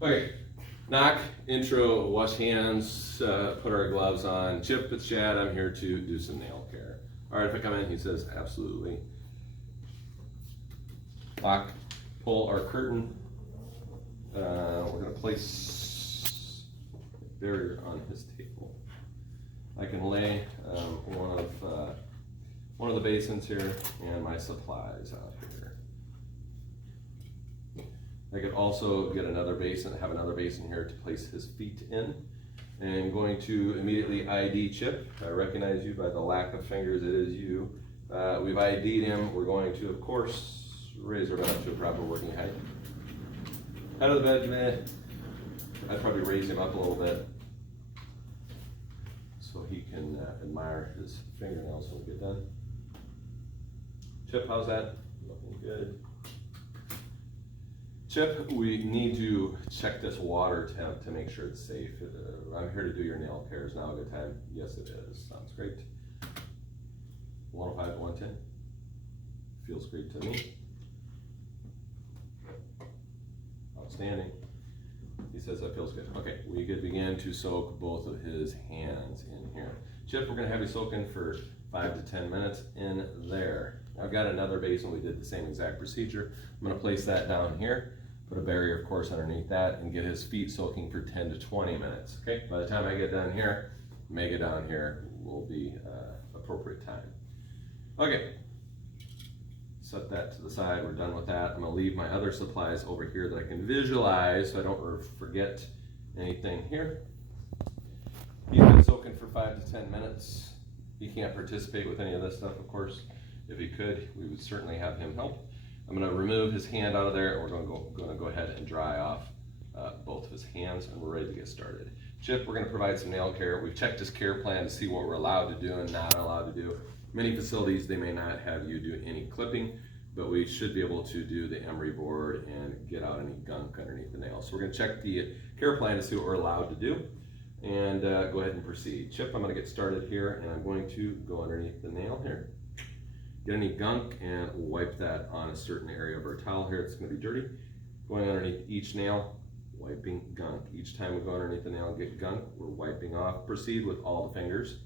Okay, knock, intro, wash hands, put our gloves on. Chip, it's Chad. I'm here to do some nail care. All right, if I come in, he says absolutely. Lock, pull our curtain. We're gonna place a barrier on his table. I can lay one of the basins here and my supplies out here. I could also get another basin, have another basin here to place his feet in. And I'm going to immediately ID Chip. I recognize you by the lack of fingers, it is you. We've ID'd him. We're going to, of course, raise our bed to a proper working height. Out of the bed, man. I'd probably raise him up a little bit so he can admire his fingernails when we get done. Chip, how's that? Looking good. Chip, we need to check this water temp to make sure it's safe. I'm here to do your nail care. Is now a good time? Yes, it is. Sounds great. 105 to 110. Feels great to me. Outstanding. He says that feels good. Okay, we could begin to soak both of his hands in here. Chip, we're gonna have you soaking for 5 to 10 minutes in there. I've got another basin. We did the same exact procedure. I'm gonna place that down here, put a barrier, of course, underneath that, and get his feet soaking for 10 to 20 minutes. Okay, by the time I get done here, make it down here will be appropriate time. Okay, set that to the side. We're done with that. I'm gonna leave my other supplies over here that I can visualize so I don't forget anything here. He's been soaking for 5 to 10 minutes. He can't participate with any of this stuff, of course. If he could, we would certainly have him help. I'm gonna remove his hand out of there, and we're gonna go ahead and dry off both of his hands, and we're ready to get started. Chip, we're gonna provide some nail care. We've checked his care plan to see what we're allowed to do and not allowed to do. Many facilities, they may not have you do any clipping, but we should be able to do the emery board and get out any gunk underneath the nail. So we're gonna check the care plan to see what we're allowed to do, and go ahead and proceed. Chip, I'm gonna get started here, and I'm going to go underneath the nail here. Get any gunk and wipe that on a certain area of our towel here. It's gonna be dirty. Going underneath each nail, wiping gunk. Each time we go underneath the nail and get gunk, we're wiping off. Proceed with all the fingers.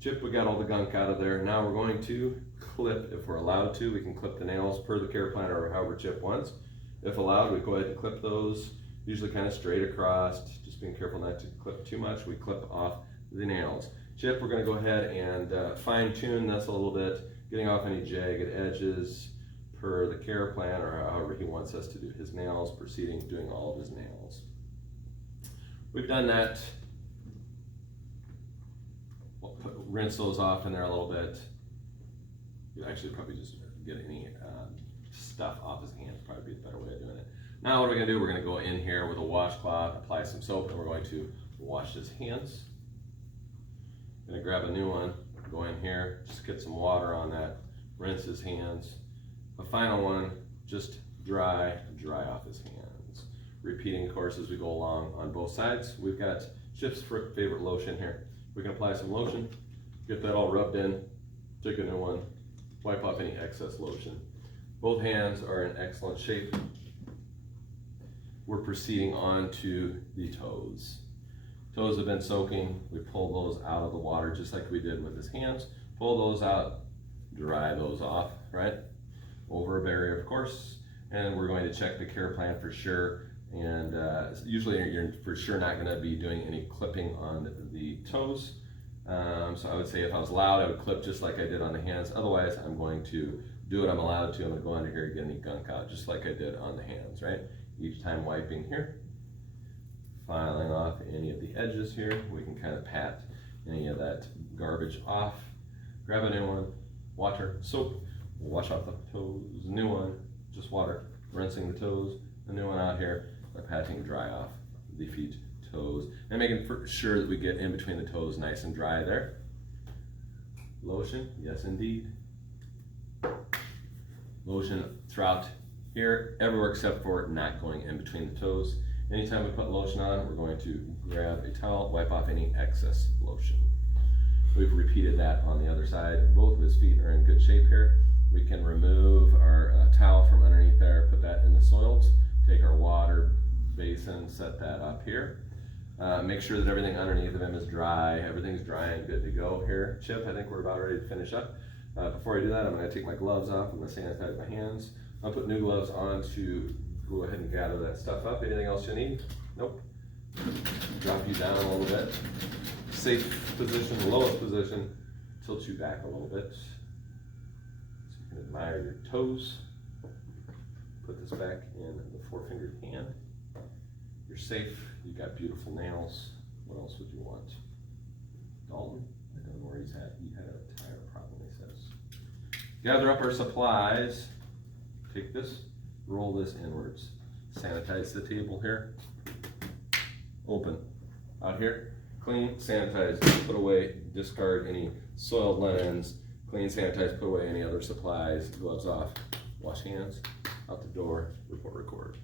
Chip, we got all the gunk out of there. Now we're going to clip, if we're allowed to. We can clip the nails per the care plan or however Chip wants. If allowed, we go ahead and clip those, usually kind of straight across, just being careful not to clip too much. We clip off the nails. Chip, we're going to go ahead and fine tune this a little bit, getting off any jagged edges per the care plan or however he wants us to do his nails, proceeding doing all of his nails. We've done that. We'll rinse those off in there a little bit. You actually probably just get any stuff off his hands, probably be a better way of doing it. Now what we're going to do, we're going to go in here with a washcloth, apply some soap, and we're going to wash his hands. Gonna grab a new one, go in here, just get some water on that, rinse his hands. The final one, just dry off his hands. Repeating, of course, as we go along on both sides. We've got Chip's favorite lotion here. We can apply some lotion, get that all rubbed in, take a new one, wipe off any excess lotion. Both hands are in excellent shape. We're proceeding on to the toes. Toes have been soaking. We pull those out of the water just like we did with his hands. Pull those out, dry those off, right? Over a barrier, of course. And we're going to check the care plan for sure. And usually you're for sure not gonna be doing any clipping on the toes. So I would say if I was allowed, I would clip just like I did on the hands. Otherwise, I'm going to do what I'm allowed to. I'm gonna go under here and get any gunk out, just like I did on the hands, right? Each time wiping here. Filing off any of the edges here. We can kind of pat any of that garbage off. Grab a new one, water, soap, wash off the toes. New one, just water, rinsing the toes. A new one out here, by patting dry off the feet, toes, and making sure that we get in between the toes nice and dry there. Lotion, yes indeed. Lotion throughout here, everywhere except for not going in between the toes. Anytime we put lotion on, we're going to grab a towel, wipe off any excess lotion. We've repeated that on the other side. Both of his feet are in good shape here. We can remove our towel from underneath there, put that in the soils Take our water basin, set that up here. Make sure that everything underneath of him is dry. Everything's dry and good to go here. Chip, I think we're about ready to finish up. Before I do that, I'm going to take my gloves off. I'm going to sanitize my hands. I'll put new gloves on to go ahead and gather that stuff up. Anything else you need? Nope. Drop you down a little bit. Safe position, lowest position. Tilt you back a little bit. So you can admire your toes. Put this back in the 4-fingered hand. You're safe. You've got beautiful nails. What else would you want? Dalton? I don't know where he's at. He had a tire problem, he says. Gather up our supplies. Take this, roll this inwards. Sanitize the table here. Open. Out here, clean, sanitize, put away, discard any soiled linens, clean, sanitize, put away any other supplies, gloves off, wash hands, out the door, report, record.